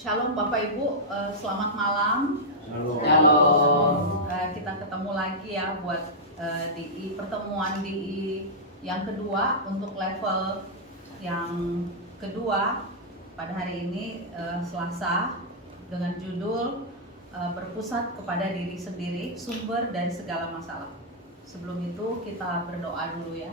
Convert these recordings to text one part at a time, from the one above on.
Shalom Bapak Ibu, selamat malam. Shalom. Kita ketemu lagi ya buat pertemuan DI yang kedua untuk level yang kedua pada hari ini, Selasa, dengan judul berpusat kepada diri sendiri, sumber dari segala masalah. Sebelum itu kita berdoa dulu ya.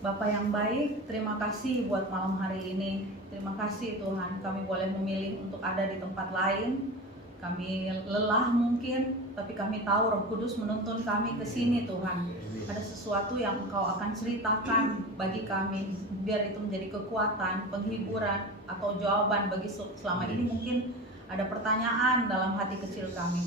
Bapak yang baik, terima kasih buat malam hari ini. Terima kasih Tuhan, kami boleh memilih untuk ada di tempat lain. Kami lelah mungkin, tapi kami tahu Roh Kudus menuntun kami ke sini Tuhan. Ada sesuatu yang Engkau akan ceritakan bagi kami, biar itu menjadi kekuatan, penghiburan, atau jawaban bagi selama ini mungkin ada pertanyaan dalam hati kecil kami.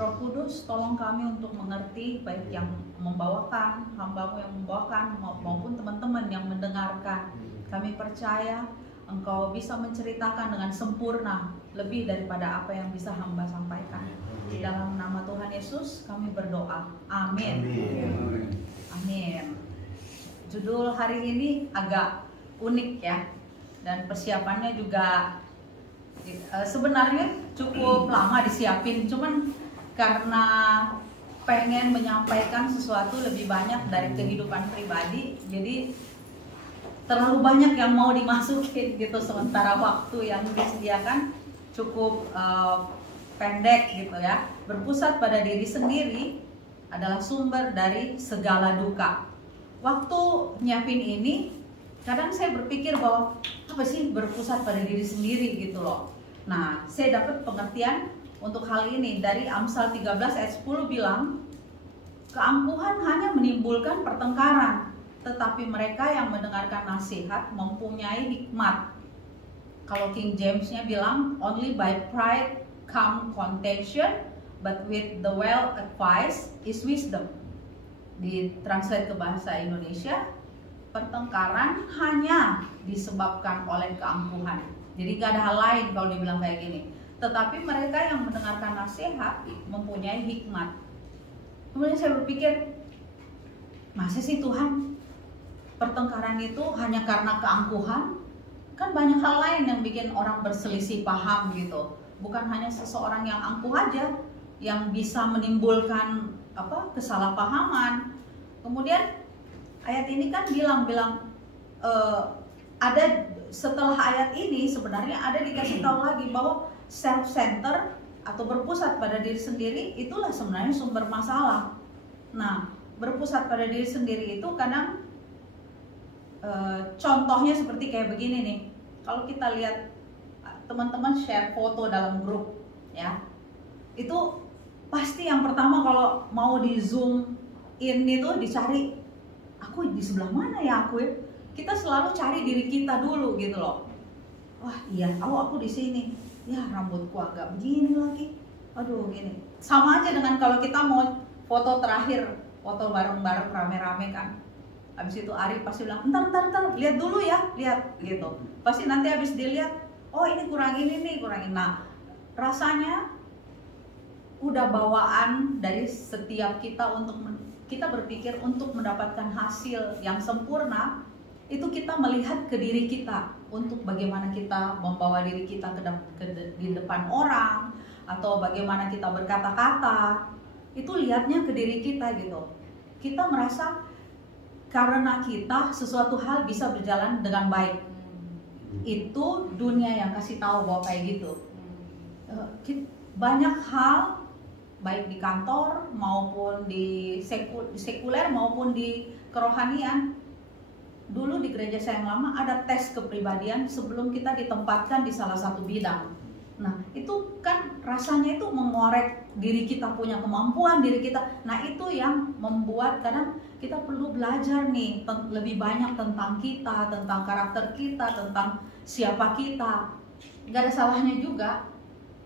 Roh Kudus, tolong kami untuk mengerti, baik yang membawakan, hamba-Mu yang membawakan, maupun teman-teman yang mendengarkan. Kami percaya Engkau bisa menceritakan dengan sempurna, lebih daripada apa yang bisa hamba sampaikan. Di dalam nama Tuhan Yesus kami berdoa. Amin. Amin. Judul hari ini agak unik ya, dan persiapannya juga sebenarnya cukup lama disiapin, cuman karena pengen menyampaikan sesuatu lebih banyak dari kehidupan pribadi, jadi terlalu banyak yang mau dimasukin gitu, sementara waktu yang disediakan cukup pendek gitu ya. Berpusat pada diri sendiri adalah sumber dari segala duka. Waktu nyiapin ini, kadang saya berpikir bahwa apa sih berpusat pada diri sendiri gitu loh. Nah, saya dapat pengertian untuk hal ini dari Amsal 13 ayat 10 bilang, keangkuhan hanya menimbulkan pertengkaran, tetapi mereka yang mendengarkan nasihat mempunyai hikmat. Kalau King James-nya bilang, only by pride come contention, but with the well advised is wisdom. Ditranslate ke bahasa Indonesia, pertengkaran hanya disebabkan oleh keangkuhan. Jadi gak ada hal lain kalau dibilang kayak gini. Tetapi mereka yang mendengarkan nasihat mempunyai hikmat. Kemudian saya berpikir, masih sih Tuhan, pertengkaran itu hanya karena keangkuhan? Kan banyak hal lain yang bikin orang berselisih paham gitu. Bukan hanya seseorang yang angkuh aja yang bisa menimbulkan kesalahpahaman. Kemudian ayat ini kan bilang ada setelah ayat ini sebenarnya ada dikasih tahu lagi bahwa self-center atau berpusat pada diri sendiri itulah sebenarnya sumber masalah. Nah, berpusat pada diri sendiri itu kadang contohnya seperti kayak begini nih. Kalau kita lihat teman-teman share foto dalam grup ya, itu pasti yang pertama kalau mau di zoom in itu dicari, aku di sebelah mana ya aku ya. Kita selalu cari diri kita dulu gitu loh. Wah iya, aku di sini. Ya rambutku agak begini lagi. Aduh gini. Sama aja dengan kalau kita mau foto terakhir, foto bareng-bareng rame-rame kan. Habis itu Ari pasti bilang, entar, lihat dulu ya, lihat gitu. Pasti nanti habis dilihat, oh ini kurang ini nih, kurang ini. Nah, rasanya udah bawaan dari setiap kita untuk kita berpikir untuk mendapatkan hasil yang sempurna. Itu kita melihat ke diri kita untuk bagaimana kita membawa diri kita di depan orang, atau bagaimana kita berkata-kata. Itu lihatnya ke diri kita gitu. Kita merasa karena kita sesuatu hal bisa berjalan dengan baik. Itu dunia yang kasih tahu bahwa kayak gitu. Banyak hal baik di kantor maupun di sekuler maupun di kerohanian. Dulu di gereja saya yang lama ada tes kepribadian sebelum kita ditempatkan di salah satu bidang. Nah itu kan rasanya itu mengorek diri kita, punya kemampuan diri kita. Nah itu yang membuat kadang kita perlu belajar nih lebih banyak tentang kita, tentang karakter kita, tentang siapa kita. Gak ada salahnya juga,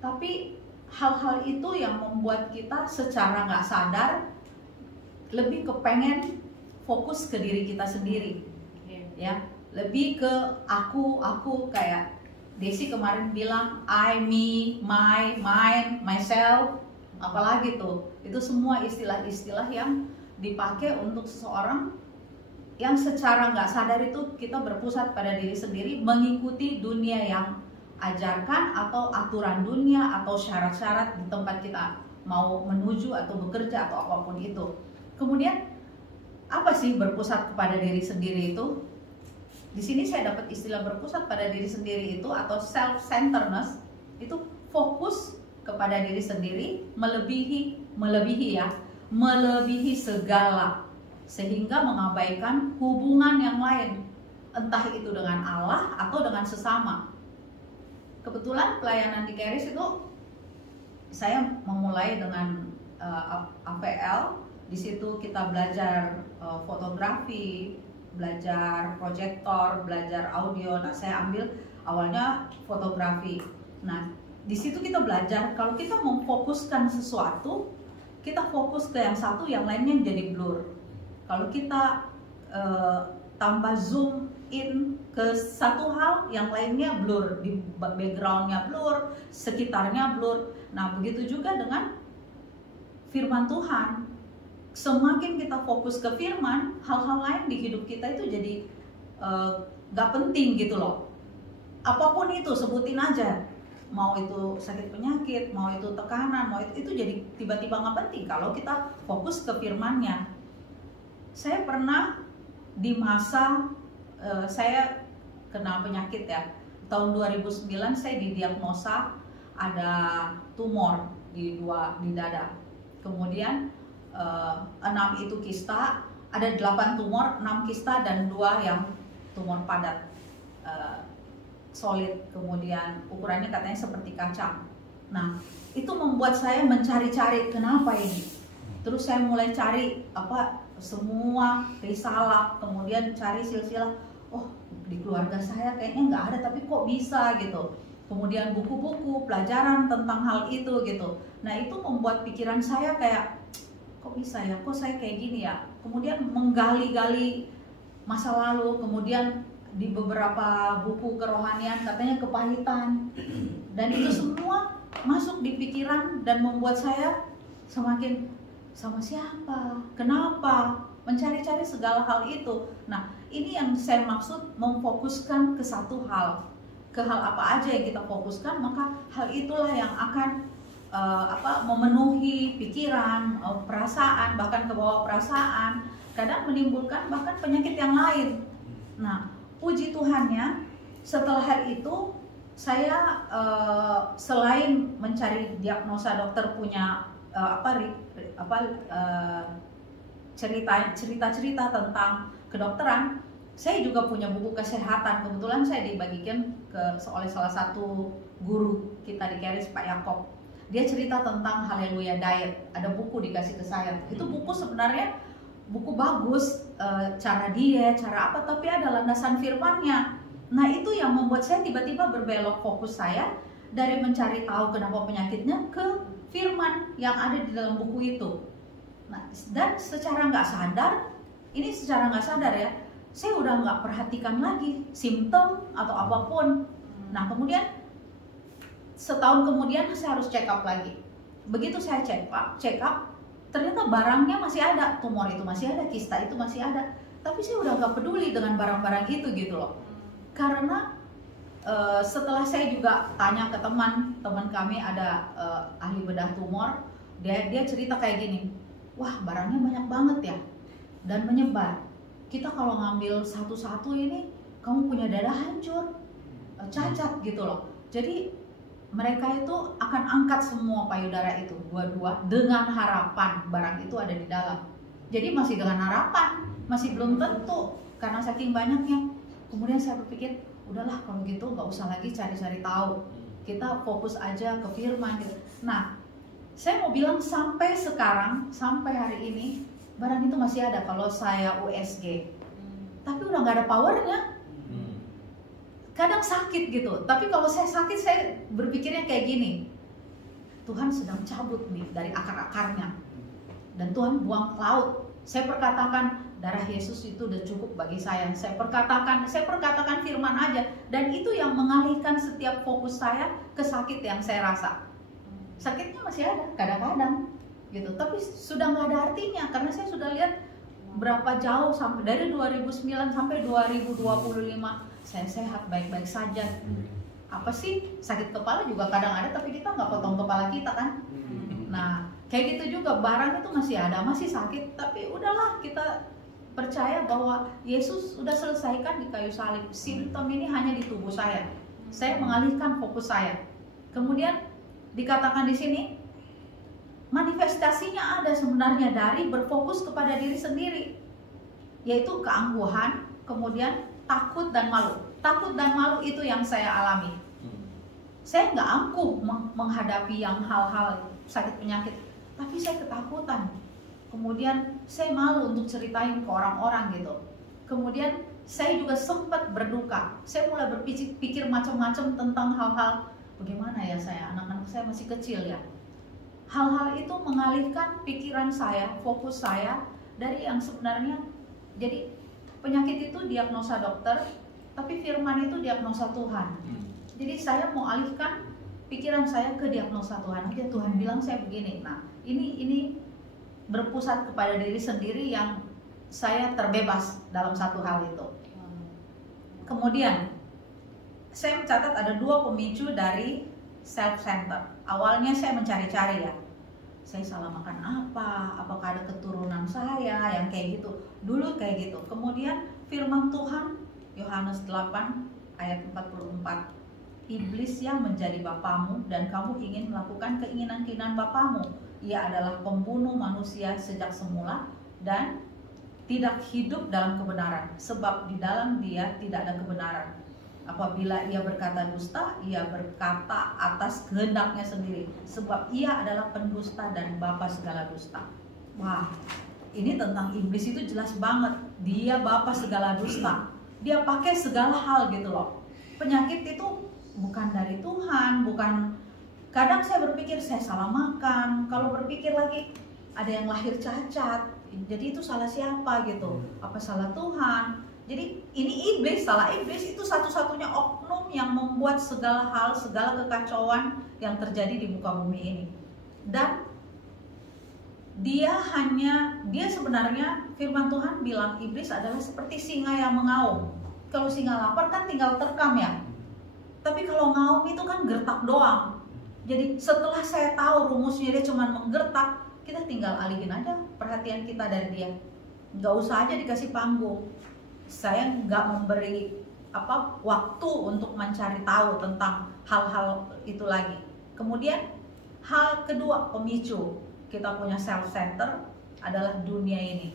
tapi hal-hal itu yang membuat kita secara gak sadar lebih kepengen fokus ke diri kita sendiri. Ya, lebih ke aku kayak Desi kemarin bilang I, me, my, mine, myself, apalagi tuh. Itu semua istilah-istilah yang dipakai untuk seseorang yang secara nggak sadar itu kita berpusat pada diri sendiri, mengikuti dunia yang ajarkan atau aturan dunia atau syarat-syarat di tempat kita mau menuju atau bekerja atau apapun itu. Kemudian apa sih berpusat kepada diri sendiri itu? Di sini saya dapat istilah berpusat pada diri sendiri itu atau self-centeredness, itu fokus kepada diri sendiri, melebihi segala, sehingga mengabaikan hubungan yang lain, entah itu dengan Allah atau dengan sesama. Kebetulan pelayanan di Charis itu saya memulai dengan APL. Di situ kita belajar fotografi, belajar proyektor, belajar audio. Nah, saya ambil awalnya fotografi. Nah, di situ kita belajar kalau kita memfokuskan sesuatu, kita fokus ke yang satu, yang lainnya jadi blur. Kalau kita tambah zoom in ke satu hal, yang lainnya blur, di backgroundnya blur, sekitarnya blur. Nah, begitu juga dengan firman Tuhan. Semakin kita fokus ke firman, hal-hal lain di hidup kita itu jadi gak penting gitu loh. Apapun itu, sebutin aja. Mau itu sakit penyakit, mau itu tekanan, mau itu jadi tiba-tiba gak penting kalau kita fokus ke firmannya. Saya pernah di masa saya kena penyakit ya. Tahun 2009 saya didiagnosa ada tumor di dada. Kemudian 6 itu kista, ada 8 tumor, 6 kista dan 2 yang tumor padat solid. Kemudian ukurannya katanya seperti kacang. Nah, itu membuat saya mencari-cari kenapa ini. Terus saya mulai cari semua risalah, kemudian cari silsilah. Oh, di keluarga saya kayaknya nggak ada, tapi kok bisa gitu. Kemudian buku-buku pelajaran tentang hal itu gitu. Nah, itu membuat pikiran saya kayak kok bisa ya, kok saya kayak gini ya. Kemudian menggali-gali masa lalu, kemudian di beberapa buku kerohanian katanya kepahitan, dan itu semua masuk di pikiran dan membuat saya semakin sama siapa, kenapa, mencari-cari segala hal itu. Nah, ini yang saya maksud memfokuskan ke satu hal, ke hal apa aja yang kita fokuskan, maka hal itulah yang akan memenuhi pikiran, perasaan, bahkan ke bawah perasaan, kadang menimbulkan bahkan penyakit yang lain. Nah, puji Tuhannya, setelah hal itu saya selain mencari diagnosa, dokter punya cerita-cerita tentang kedokteran, saya juga punya buku kesehatan. Kebetulan saya dibagikan oleh salah satu guru kita di Charis, Pak Yakob. Dia cerita tentang Haleluya Diet, ada buku dikasih ke saya. Itu buku sebenarnya buku bagus, cara diet, cara apa, tapi ada landasan firmannya. Nah, itu yang membuat saya tiba-tiba berbelok fokus saya dari mencari tahu kenapa penyakitnya ke firman yang ada di dalam buku itu. Nah, dan secara nggak sadar ya, saya udah nggak perhatikan lagi simptom atau apapun. Nah, kemudian setahun kemudian saya harus check up lagi. Begitu saya check up, ternyata barangnya masih ada, tumor itu masih ada, kista itu masih ada. Tapi saya udah nggak peduli dengan barang-barang itu gitu loh. Karena setelah saya juga tanya ke teman kami, ada ahli bedah tumor, dia cerita kayak gini, wah barangnya banyak banget ya dan menyebar. Kita kalau ngambil satu-satu ini, kamu punya dada hancur, cacat gitu loh. Jadi mereka itu akan angkat semua payudara itu dua-dua dengan harapan barang itu ada di dalam. Jadi masih dengan harapan, masih belum tentu karena saking banyaknya. Kemudian saya berpikir, udahlah kalau gitu nggak usah lagi cari-cari tahu, kita fokus aja ke firman gitu. Nah, saya mau bilang sampai sekarang, sampai hari ini barang itu masih ada kalau saya USG, tapi udah nggak ada powernya. Kadang sakit gitu, tapi kalau saya sakit saya berpikirnya kayak gini, Tuhan sedang cabut nih dari akar-akarnya dan Tuhan buang ke laut. Saya perkatakan darah Yesus itu udah cukup bagi saya. Saya perkatakan firman aja, dan itu yang mengalihkan setiap fokus saya ke sakit yang saya rasa. Sakitnya masih ada kadang-kadang gitu, tapi sudah nggak ada artinya karena saya sudah lihat berapa jauh, sampai dari 2009 sampai 2025 saya sehat, baik-baik saja. Apa sih, sakit kepala juga kadang ada, tapi kita nggak potong kepala kita kan. Nah kayak gitu juga, barang itu masih ada, masih sakit, tapi udahlah kita percaya bahwa Yesus sudah selesaikan di kayu salib. Simptom ini hanya di tubuh saya mengalihkan fokus saya. Kemudian dikatakan di sini manifestasinya ada sebenarnya dari berfokus kepada diri sendiri, yaitu keangkuhan, kemudian takut dan malu. Takut dan malu itu yang saya alami. Saya nggak angkuh menghadapi yang hal-hal sakit penyakit, tapi saya ketakutan. Kemudian saya malu untuk ceritain ke orang-orang gitu. Kemudian saya juga sempat berduka. Saya mulai berpikir macam-macam tentang hal-hal, bagaimana ya saya, anak-anak saya masih kecil ya. Hal-hal itu mengalihkan pikiran saya, fokus saya dari yang sebenarnya. Jadi penyakit itu diagnosa dokter, tapi firman itu diagnosa Tuhan. Jadi saya mau alihkan pikiran saya ke diagnosa Tuhan. Oke, Tuhan bilang saya begini. Nah, ini berpusat kepada diri sendiri yang saya terbebas dalam satu hal itu. Kemudian saya mencatat ada 2 pemicu dari self-centered. Awalnya saya mencari-cari ya, saya salah makan apa, apakah ada keturunan saya yang kayak gitu. Dulu kayak gitu. Kemudian firman Tuhan Yohanes 8 ayat 44, iblis yang menjadi bapamu dan kamu ingin melakukan keinginan-keinginan bapamu. Ia adalah pembunuh manusia sejak semula dan tidak hidup dalam kebenaran, sebab di dalam dia tidak ada kebenaran. Apabila ia berkata dusta, ia berkata atas kehendaknya sendiri, sebab ia adalah pendusta dan bapa segala dusta. Wah, ini tentang iblis itu jelas banget. Dia bapa segala dusta. Dia pakai segala hal gitu loh. Penyakit itu bukan dari Tuhan, bukan. Kadang saya berpikir saya salah makan, kalau berpikir lagi ada yang lahir cacat, jadi itu salah siapa gitu, apa salah Tuhan. Jadi ini iblis, salah iblis, itu satu-satunya oknum yang membuat segala hal, segala kekacauan yang terjadi di muka bumi ini. Dan dia sebenarnya, firman Tuhan bilang iblis adalah seperti singa yang mengaum. Kalau singa lapar kan tinggal terkam ya, tapi kalau ngaum itu kan gertak doang. Jadi setelah saya tahu rumusnya dia cuma menggertak, kita tinggal alihin aja perhatian kita dari dia. Nggak usah aja dikasih panggung. Saya nggak memberi waktu untuk mencari tahu tentang hal-hal itu lagi. Kemudian hal kedua pemicu kita punya self-center adalah dunia ini.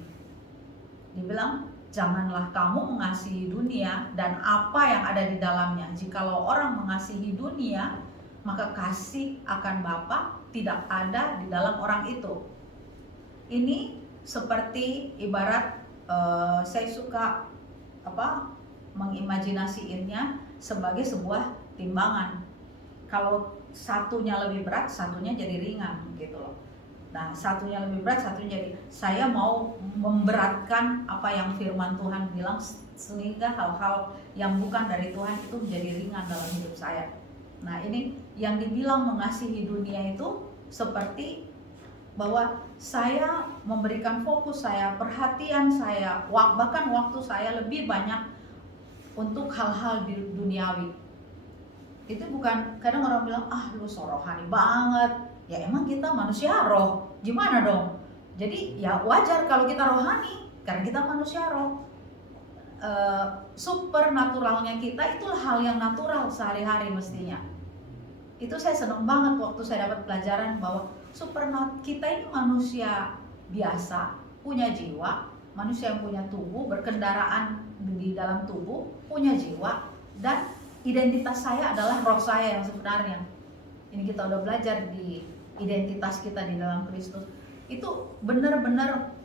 Dibilang janganlah kamu mengasihi dunia dan apa yang ada di dalamnya. Jikalau orang mengasihi dunia, maka kasih akan Bapa tidak ada di dalam orang itu. Ini seperti ibarat saya suka mengimajinasiinnya sebagai sebuah timbangan. Kalau satunya lebih berat, satunya jadi ringan gitu loh. Nah, satunya lebih berat, satunya jadi. Saya mau memberatkan apa yang firman Tuhan bilang sehingga hal-hal yang bukan dari Tuhan itu menjadi ringan dalam hidup saya. Nah, ini yang dibilang mengasihi dunia itu seperti bahwa saya memberikan fokus saya, perhatian saya, bahkan waktu saya lebih banyak untuk hal-hal duniawi. Itu bukan, kadang orang bilang, lu so rohani banget. Ya emang kita manusia roh, gimana dong? Jadi ya wajar kalau kita rohani, karena kita manusia roh. Supernaturalnya kita itulah hal yang natural sehari-hari mestinya. Itu saya seneng banget waktu saya dapat pelajaran bahwa kita ini manusia biasa, punya jiwa, manusia yang punya tubuh, berkendaraan di dalam tubuh, punya jiwa, dan identitas saya adalah roh saya yang sebenarnya. Ini kita udah belajar di identitas kita di dalam Kristus. Itu benar-benar,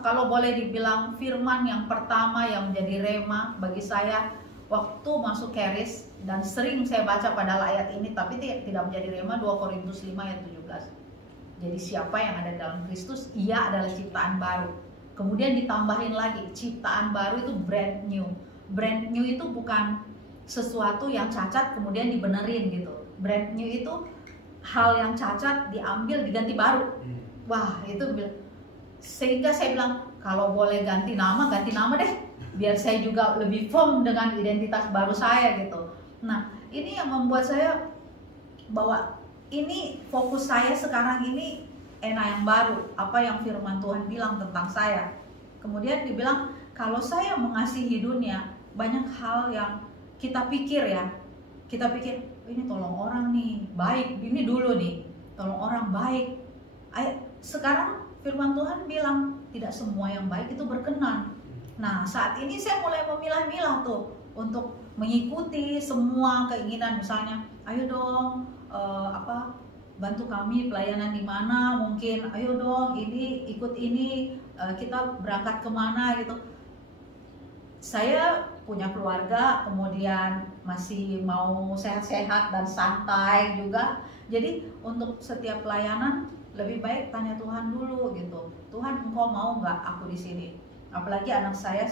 kalau boleh dibilang firman yang pertama yang menjadi rema bagi saya waktu masuk Keris, dan sering saya baca pada ayat ini tapi tidak menjadi rema, 2 Korintus 5 ayat 17. Jadi siapa yang ada dalam Kristus, ia adalah ciptaan baru. Kemudian ditambahin lagi, ciptaan baru itu brand new. Brand new itu bukan sesuatu yang cacat kemudian dibenerin gitu. Brand new itu hal yang cacat diambil diganti baru. Wah, itu sehingga saya bilang kalau boleh ganti nama deh, biar saya juga lebih firm dengan identitas baru saya gitu. Nah, ini yang membuat saya bahwa ini fokus saya sekarang ini enak yang baru, apa yang firman Tuhan bilang tentang saya. Kemudian dibilang kalau saya mengasihi dunia, banyak hal yang kita pikir ini tolong orang nih, baik, ini dulu nih, tolong orang baik. Sekarang firman Tuhan bilang tidak semua yang baik itu berkenan. Nah, saat ini saya mulai memilah-milah tuh untuk mengikuti semua keinginan, misalnya ayo dong bantu kami pelayanan di mana, mungkin ayo dong ini ikut ini, kita berangkat kemana gitu. Saya punya keluarga, kemudian masih mau sehat-sehat dan santai juga. Jadi untuk setiap pelayanan lebih baik tanya Tuhan dulu gitu. Tuhan, engkau mau nggak aku di sini? Apalagi anak saya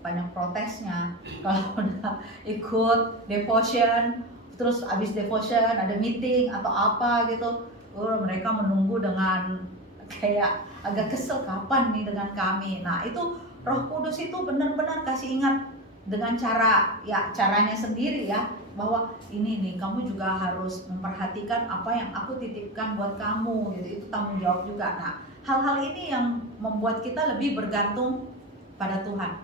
banyak protesnya kalau udah ikut devotion, terus abis devotion ada meeting atau apa gitu, mereka menunggu dengan kayak agak kesel, kapan nih dengan kami. Nah, itu Roh Kudus itu benar-benar kasih ingat dengan caranya sendiri ya, bahwa ini nih kamu juga harus memperhatikan apa yang aku titipkan buat kamu gitu. Itu tanggung jawab juga. Nah, hal-hal ini yang membuat kita lebih bergantung pada Tuhan.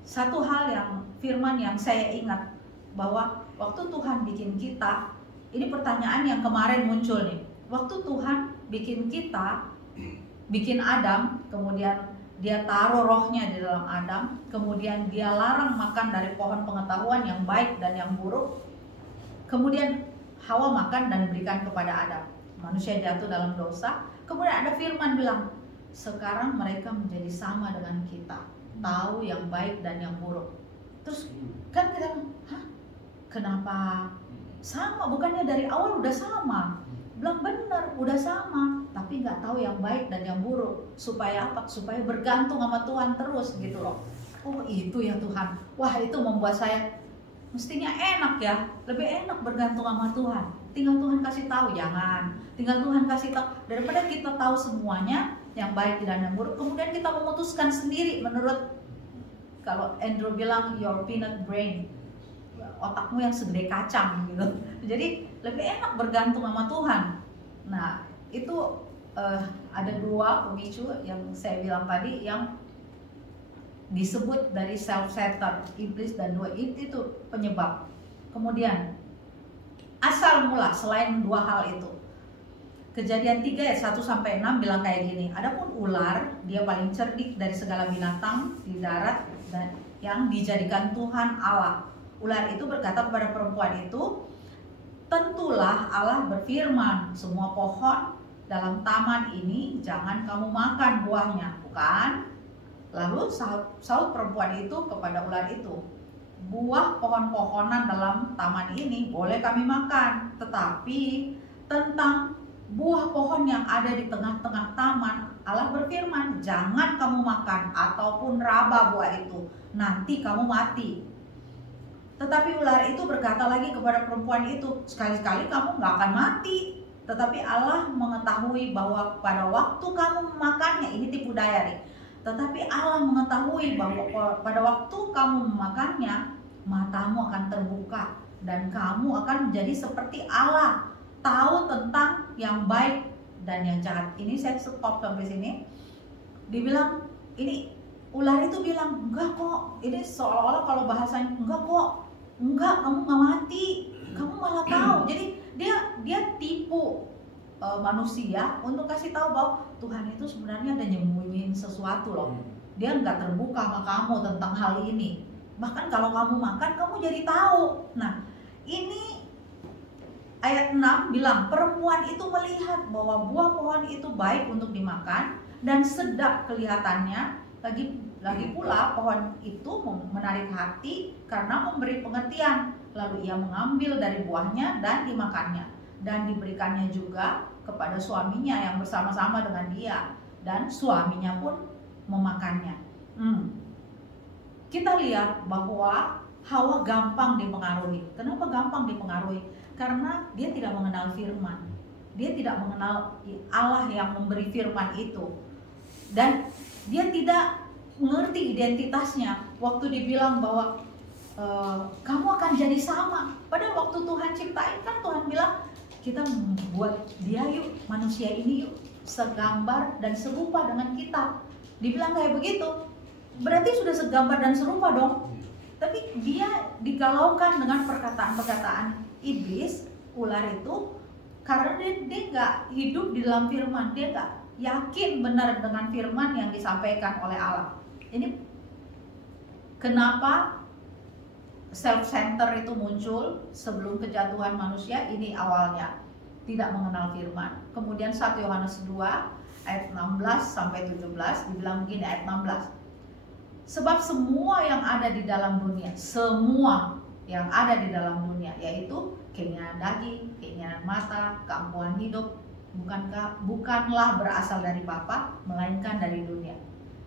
Satu hal yang firman yang saya ingat, bahwa waktu Tuhan bikin kita, ini pertanyaan yang kemarin muncul nih. Waktu Tuhan bikin kita, bikin Adam, kemudian dia taruh rohnya di dalam Adam, kemudian dia larang makan dari pohon pengetahuan yang baik dan yang buruk. Kemudian Hawa makan dan berikan kepada Adam. Manusia jatuh dalam dosa. Kemudian ada firman bilang, sekarang mereka menjadi sama dengan kita, tahu yang baik dan yang buruk. Terus kan kita, kenapa sama? Bukannya dari awal udah sama? Bilang benar, udah sama, tapi nggak tahu yang baik dan yang buruk. Supaya apa? Supaya bergantung sama Tuhan terus gitu loh. Oh itu ya Tuhan. Wah, itu membuat saya mestinya enak ya, lebih enak bergantung sama Tuhan. Tinggal Tuhan kasih tahu, jangan. Tinggal Tuhan kasih tahu, daripada kita tahu semuanya yang baik dan yang buruk, kemudian kita memutuskan sendiri menurut, kalau Andrew bilang your peanut brain, otakmu yang segede kacang gitu. Jadi lebih enak bergantung sama Tuhan. Nah, itu ada dua pemicu yang saya bilang tadi yang disebut dari self-setter, iblis dan dua itu penyebab. Kemudian asal mula selain dua hal itu, Kejadian 3 ayat 1-6 bilang kayak gini. Adapun ular, dia paling cerdik dari segala binatang di darat dan yang dijadikan Tuhan Allah. Ular itu berkata kepada perempuan itu, tentulah Allah berfirman, semua pohon dalam taman ini jangan kamu makan buahnya, bukan? Lalu sahut perempuan itu kepada ular itu, buah pohon-pohonan dalam taman ini boleh kami makan, tetapi tentang buah pohon yang ada di tengah-tengah taman, Allah berfirman, jangan kamu makan ataupun raba buah itu, nanti kamu mati. Tetapi ular itu berkata lagi kepada perempuan itu, sekali-sekali kamu gak akan mati. Tetapi Allah mengetahui bahwa pada waktu kamu memakannya, ini tipu daya nih. Tetapi Allah mengetahui bahwa pada waktu kamu memakannya, matamu akan terbuka dan kamu akan menjadi seperti Allah, tahu tentang yang baik dan yang jahat. Ini saya stop sampai sini. Dibilang ini, ular itu bilang enggak kok. Ini seolah-olah kalau bahasanya enggak kok, enggak, kamu nggak mati, kamu malah tahu. Jadi dia tipu manusia untuk kasih tahu bahwa Tuhan itu sebenarnya ada nyembunyiin sesuatu loh. Dia nggak terbuka sama kamu tentang hal ini. Bahkan kalau kamu makan, kamu jadi tahu. Nah, ini ayat 6 bilang, perempuan itu melihat bahwa buah pohon itu baik untuk dimakan dan sedap kelihatannya. Lagi pula pohon itu menarik hati karena memberi pengertian. Lalu ia mengambil dari buahnya dan dimakannya. Dan diberikannya juga kepada suaminya yang bersama-sama dengan dia. Dan suaminya pun memakannya. Kita lihat bahwa Hawa gampang dipengaruhi. Kenapa gampang dipengaruhi? Karena dia tidak mengenal firman. Dia tidak mengenal Allah yang memberi firman itu. Dan dia tidak mengerti identitasnya. Waktu dibilang bahwa kamu akan jadi sama, padahal waktu Tuhan ciptain kan Tuhan bilang kita buat dia yuk, manusia ini yuk, segambar dan serupa dengan kita. Dibilang kayak begitu, berarti sudah segambar dan serupa dong. Tapi dia digalaukan dengan perkataan-perkataan iblis, ular itu, karena dia nggak hidup di dalam firman, dia nggak yakin benar dengan firman yang disampaikan oleh Allah. Ini kenapa self-center itu muncul sebelum kejatuhan manusia. Ini awalnya tidak mengenal firman. Kemudian 1 Yohanes 2 ayat 16 sampai 17 dibilang begini, ayat 16. Sebab semua yang ada di dalam dunia, semua yang ada di dalam dunia, yaitu keinginan daging, keinginan mata, keangkuhan hidup, bukanlah berasal dari Bapa, melainkan dari dunia.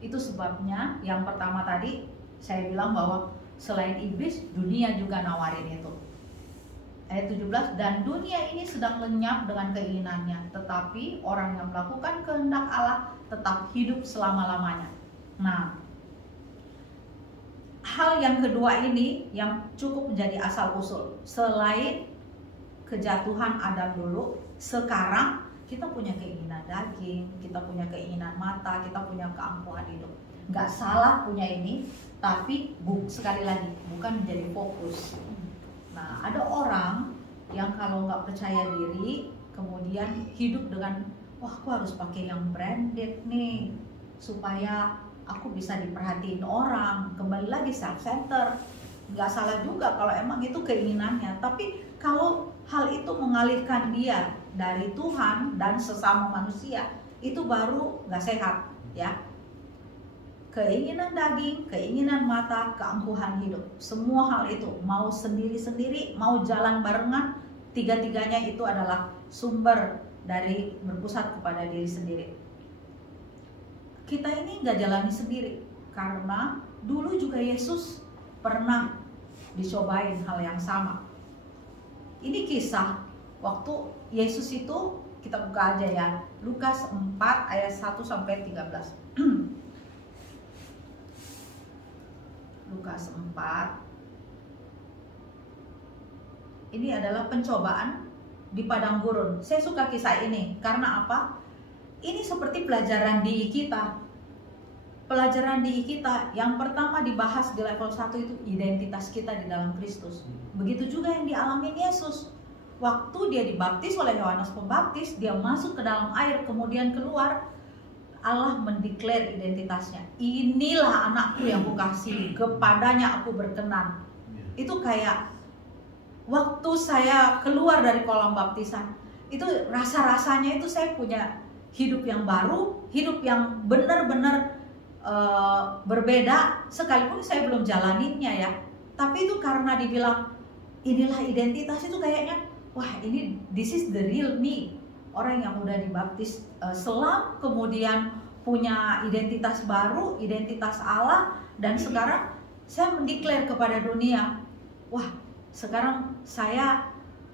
Itu sebabnya yang pertama tadi saya bilang bahwa selain iblis, dunia juga nawarin itu. Ayat 17, dan dunia ini sedang lenyap dengan keinginannya, tetapi orang yang melakukan kehendak Allah tetap hidup selama-lamanya. Nah, hal yang kedua ini yang cukup menjadi asal usul. Selain kejatuhan Adam dulu, sekarang kita punya keinginan daging, kita punya keinginan mata, kita punya keangkuhan hidup. Nggak salah punya ini, tapi sekali lagi bukan menjadi fokus. Nah, ada orang yang kalau nggak percaya diri, kemudian hidup dengan, wah aku harus pakai yang branded nih, supaya aku bisa diperhatiin orang. Kembali lagi self-center. Nggak salah juga kalau emang itu keinginannya, tapi kalau hal itu mengalihkan dia dari Tuhan dan sesama manusia, itu baru nggak sehat ya. Keinginan daging, keinginan mata, keangkuhan hidup, semua hal itu mau sendiri-sendiri, mau jalan barengan, tiga-tiganya itu adalah sumber dari berpusat kepada diri sendiri. Kita ini nggak jalani sendiri, karena dulu juga Yesus pernah dicobain hal yang sama. Ini kisah waktu Yesus itu, kita buka aja ya, Lukas 4 ayat 1 sampai 13. Lukas 4. Ini adalah pencobaan di padang gurun. Saya suka kisah ini karena apa? Ini seperti pelajaran DI kita. Pelajaran DI kita yang pertama dibahas di level 1 itu identitas kita di dalam Kristus. Begitu juga yang dialami Yesus. Waktu dia dibaptis oleh Yohanes Pembaptis, dia masuk ke dalam air, kemudian keluar, Allah mendeklar identitasnya. Inilah anakku yang kukasihi, kepadanya aku berkenan. Itu kayak waktu saya keluar dari kolam baptisan, itu rasa-rasanya itu saya punya hidup yang baru, hidup yang benar-benar berbeda, sekalipun saya belum jalaninnya ya. Tapi itu karena dibilang inilah identitas, itu kayaknya wah ini this is the real me. Orang yang udah dibaptis selam, kemudian punya identitas baru, identitas Allah, dan sekarang saya mendeklar kepada dunia, wah sekarang saya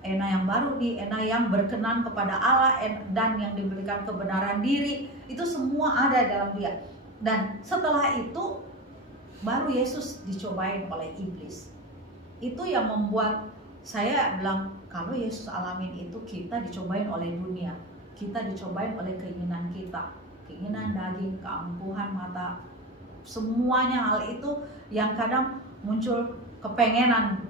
Ena yang baru nih, Ena yang berkenan kepada Allah dan yang diberikan kebenaran diri, itu semua ada dalam dia. Dan setelah itu baru Yesus dicobain oleh iblis. Itu yang membuat saya bilang, kalau Yesus alamin itu, kita dicobain oleh dunia, kita dicobain oleh keinginan kita, keinginan daging, keangkuhan mata, semuanya hal itu yang kadang muncul kepengenan.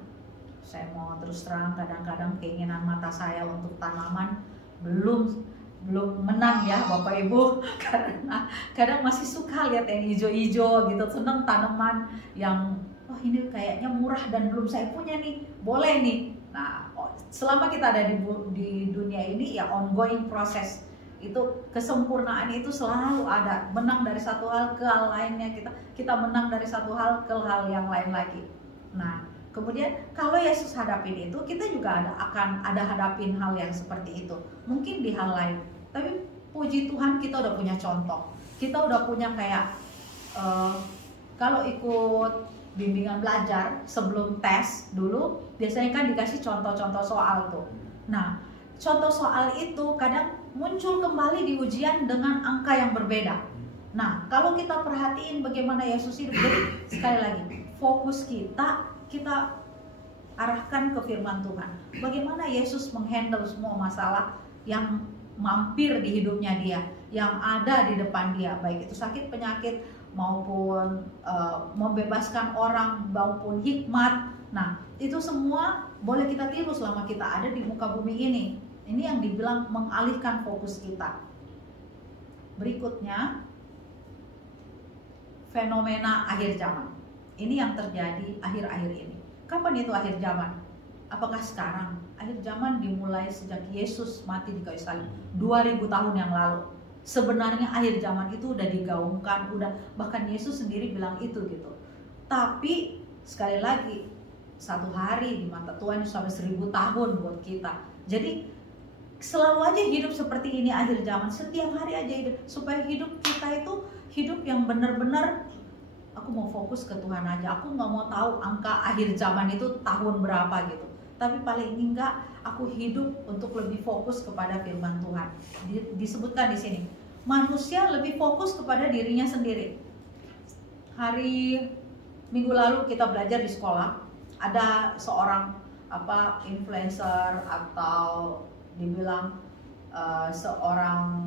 Saya mau terus terang, kadang-kadang keinginan mata saya untuk tanaman belum menang ya Bapak Ibu, karena kadang masih suka lihat yang hijau-hijau gitu, seneng tanaman yang wah ini kayaknya murah dan belum saya punya nih, boleh nih. Nah, selama kita ada di dunia ini ya ongoing proses, itu kesempurnaan itu selalu ada, menang dari satu hal ke hal lainnya, kita menang dari satu hal ke hal yang lain lagi. Nah, kemudian kalau Yesus hadapin itu, kita juga akan ada hadapin hal yang seperti itu, mungkin di hal lain. Tapi puji Tuhan kita udah punya contoh, kita udah punya kayak kalau ikut bimbingan belajar sebelum tes dulu, biasanya kan dikasih contoh-contoh soal tuh. Nah, contoh soal itu kadang muncul kembali di ujian dengan angka yang berbeda. Nah, kalau kita perhatiin bagaimana Yesus hidup, jadi sekali lagi fokus kita arahkan ke firman Tuhan. Bagaimana Yesus menghandle semua masalah yang mampir di hidupnya dia, yang ada di depan dia, baik itu sakit penyakit maupun membebaskan orang maupun hikmat. Nah, itu semua boleh kita tiru selama kita ada di muka bumi ini. Ini yang dibilang mengalihkan fokus kita. Berikutnya, fenomena akhir zaman. Ini yang terjadi akhir-akhir ini. Kapan itu akhir zaman? Apakah sekarang? Akhir zaman dimulai sejak Yesus mati di kayu salib 2000 tahun yang lalu. Sebenarnya akhir zaman itu udah digaungkan, bahkan Yesus sendiri bilang itu gitu. Tapi sekali lagi, satu hari di mata Tuhan sampai 1000 tahun buat kita. Jadi selalu aja hidup seperti ini akhir zaman, setiap hari aja hidup, supaya hidup kita itu hidup yang benar-benar aku mau fokus ke Tuhan aja. Aku nggak mau tahu angka akhir zaman itu tahun berapa gitu. Tapi paling enggak aku hidup untuk lebih fokus kepada firman Tuhan. Disebutkan di sini, manusia lebih fokus kepada dirinya sendiri. Hari Minggu lalu kita belajar di sekolah, ada seorang influencer atau dibilang seorang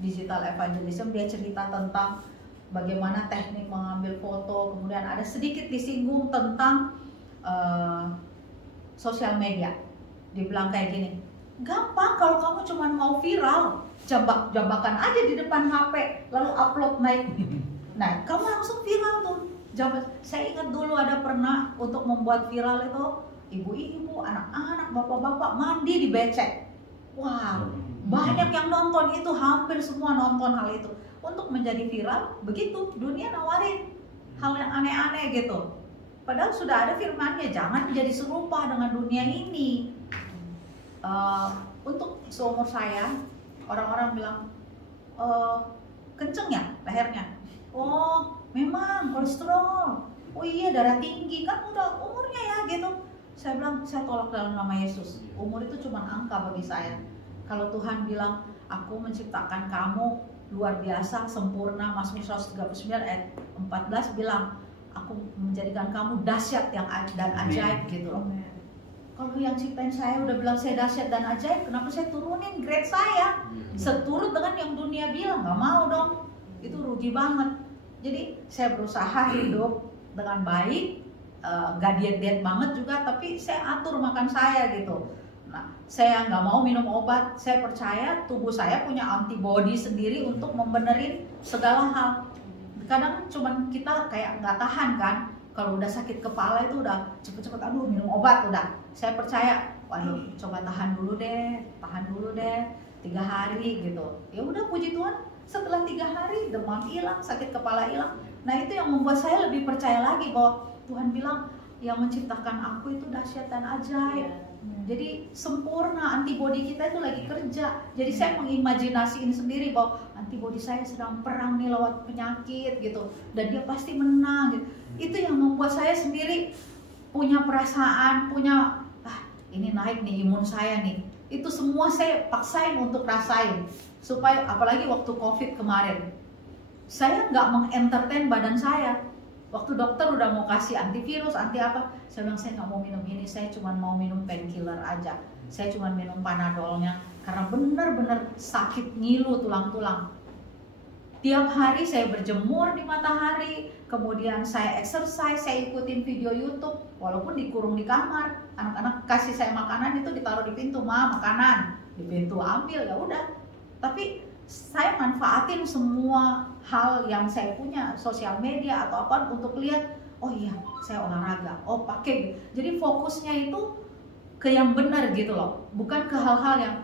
digital evangelism. Dia cerita tentang bagaimana teknik mengambil foto, kemudian ada sedikit disinggung tentang sosial media. Dibilang kayak gini, gampang kalau kamu cuma mau viral, jambakan aja di depan HP lalu upload naik. Nah, kamu langsung viral tuh. Saya ingat dulu ada pernah untuk membuat viral itu, ibu-ibu, anak-anak, bapak-bapak mandi di becek. Wah, banyak yang nonton itu, hampir semua nonton hal itu. Untuk menjadi viral, begitu dunia nawarin hal yang aneh-aneh gitu. Padahal sudah ada firmannya, jangan menjadi serupa dengan dunia ini. Untuk seumur saya, orang-orang bilang, kenceng ya lehernya? Oh, memang kolesterol. Oh iya, darah tinggi, kan udah umurnya ya gitu. Saya bilang, saya tolak dalam nama Yesus. Umur itu cuma angka bagi saya. Kalau Tuhan bilang, aku menciptakan kamu luar biasa, sempurna, Mazmur 139 ayat 14 bilang, aku menjadikan kamu dahsyat dan ajaib gitu loh. Kalau yang ciptain saya udah bilang saya dahsyat dan ajaib, kenapa saya turunin grade saya seturut dengan yang dunia bilang? Gak mau dong, itu rugi banget. Jadi saya berusaha hidup dengan baik, gak diet-diet banget juga, tapi saya atur makan saya gitu. Nah, saya nggak mau minum obat. Saya percaya tubuh saya punya antibodi sendiri untuk membenerin segala hal. Kadang cuman kita kayak nggak tahan kan, kalau udah sakit kepala itu udah cepet-cepet aduh minum obat udah. Saya percaya, waduh coba tahan dulu deh 3 hari gitu. Ya udah, puji Tuhan, setelah 3 hari demam hilang, sakit kepala hilang. Nah, itu yang membuat saya lebih percaya lagi bahwa Tuhan bilang yang menciptakan aku itu dahsyat dan ajaib. Jadi sempurna, antibodi kita itu lagi kerja. Jadi saya mengimajinasiin sendiri bahwa antibodi saya sedang perang nih lawan penyakit gitu, dan dia pasti menang gitu. Itu yang membuat saya sendiri punya perasaan, ini naik nih imun saya nih. Itu semua saya paksain untuk rasain, supaya apalagi waktu COVID kemarin, saya nggak mengentertain badan saya. Waktu dokter udah mau kasih antivirus, anti apa, saya bilang saya nggak mau minum ini, saya cuma mau minum painkiller aja. Saya cuma minum panadolnya karena benar-benar sakit ngilu tulang-tulang. Tiap hari saya berjemur di matahari, kemudian saya exercise, saya ikutin video YouTube, walaupun dikurung di kamar. Anak-anak kasih saya makanan itu ditaruh di pintu, ma makanan, di pintu ambil, ya udah. Tapi saya manfaatin semua hal yang saya punya, sosial media atau apa, untuk lihat, oh iya saya olahraga, oh pakai. Jadi fokusnya itu ke yang benar gitu loh, bukan ke hal-hal yang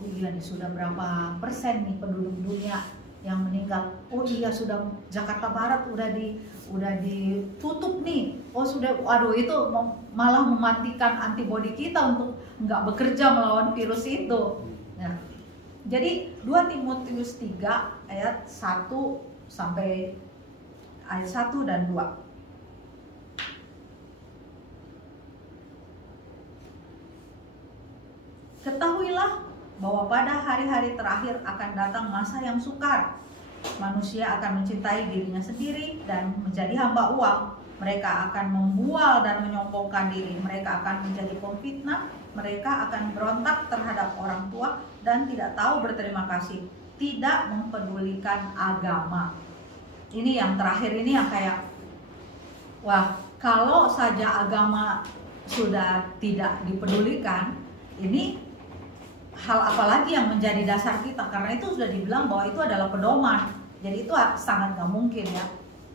oh iya nih sudah berapa persen nih penduduk dunia yang meninggal, oh iya sudah Jakarta Barat udah ditutup nih, oh sudah, waduh itu malah mematikan antibodi kita untuk nggak bekerja melawan virus itu. Nah, jadi 2 Timotius 3 ayat 1 sampai ayat 1 dan 2. Ketahuilah bahwa pada hari-hari terakhir akan datang masa yang sukar. Manusia akan mencintai dirinya sendiri dan menjadi hamba uang. Mereka akan membual dan menyombongkan diri. Mereka akan menjadi pemfitnah. Mereka akan berontak terhadap orang tua dan tidak tahu berterima kasih. Tidak mempedulikan agama. Ini yang terakhir ini yang kayak, wah, kalau saja agama sudah tidak dipedulikan, ini hal apa lagi yang menjadi dasar kita? Karena itu sudah dibilang bahwa itu adalah pedoman. Jadi itu sangat gak mungkin ya.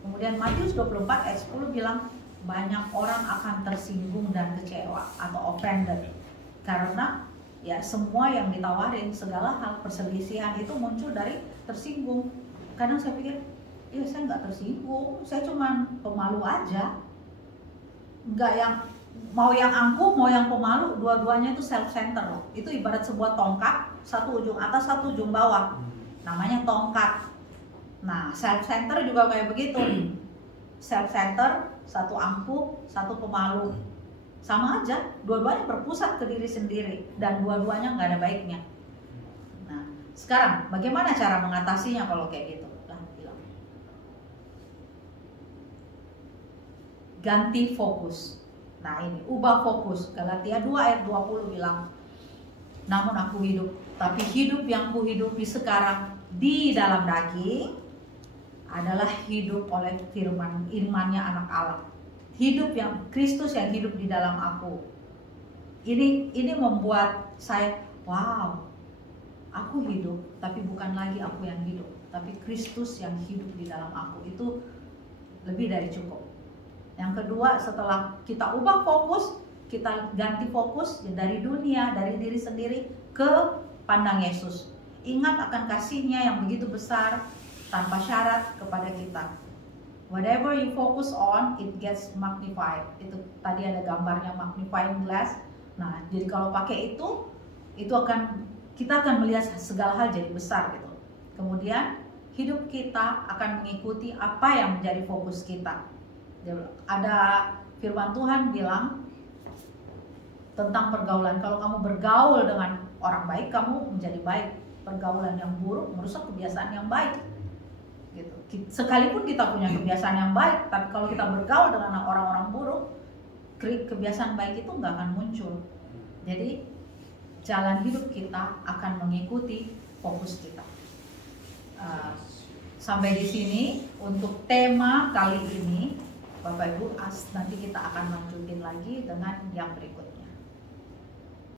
Kemudian Matius 24 ayat 10 bilang, banyak orang akan tersinggung dan kecewa atau offended. Karena ya semua yang ditawarin, segala hal perselisihan itu muncul dari tersinggung. Kadang saya pikir, ya saya nggak tersinggung, saya cuma pemalu aja. Nggak yang mau yang angkuh, mau yang pemalu, dua-duanya itu self-center loh. Itu ibarat sebuah tongkat, satu ujung atas, satu ujung bawah. Namanya tongkat. Nah, self-center juga kayak begitu. Self-center, satu angkuh, satu pemalu. Sama aja, dua-duanya berpusat ke diri sendiri dan dua-duanya nggak ada baiknya. Nah, sekarang bagaimana cara mengatasinya kalau kayak gitu? Ganti fokus. Nah ini, ubah fokus. Galatia 2 ayat 20 bilang, namun aku hidup, tapi hidup yang kuhidupi sekarang di dalam daging adalah hidup oleh firman imannya anak Allah. Hidup yang Kristus yang hidup di dalam aku. Ini membuat saya, wow, aku hidup, tapi bukan lagi aku yang hidup, tapi Kristus yang hidup di dalam aku. Itu lebih dari cukup. Yang kedua, setelah kita ubah fokus, kita ganti fokus dari dunia, dari diri sendiri ke pandang Yesus. Ingat akan kasih-Nya yang begitu besar tanpa syarat kepada kita. Whatever you focus on, it gets magnified. Itu tadi ada gambarnya magnifying glass. Nah, jadi kalau pakai itu kita akan melihat segala hal jadi besar gitu. Kemudian hidup kita akan mengikuti apa yang menjadi fokus kita. Ada firman Tuhan bilang tentang pergaulan. Kalau kamu bergaul dengan orang baik, kamu menjadi baik. Pergaulan yang buruk merusak kebiasaan yang baik. Gitu. Sekalipun kita punya kebiasaan yang baik, tapi kalau kita bergaul dengan orang-orang buruk, kebiasaan baik itu nggak akan muncul. Jadi jalan hidup kita akan mengikuti fokus kita. Sampai di sini untuk tema kali ini, Bapak Ibu. Nanti kita akan lanjutin lagi dengan yang berikutnya.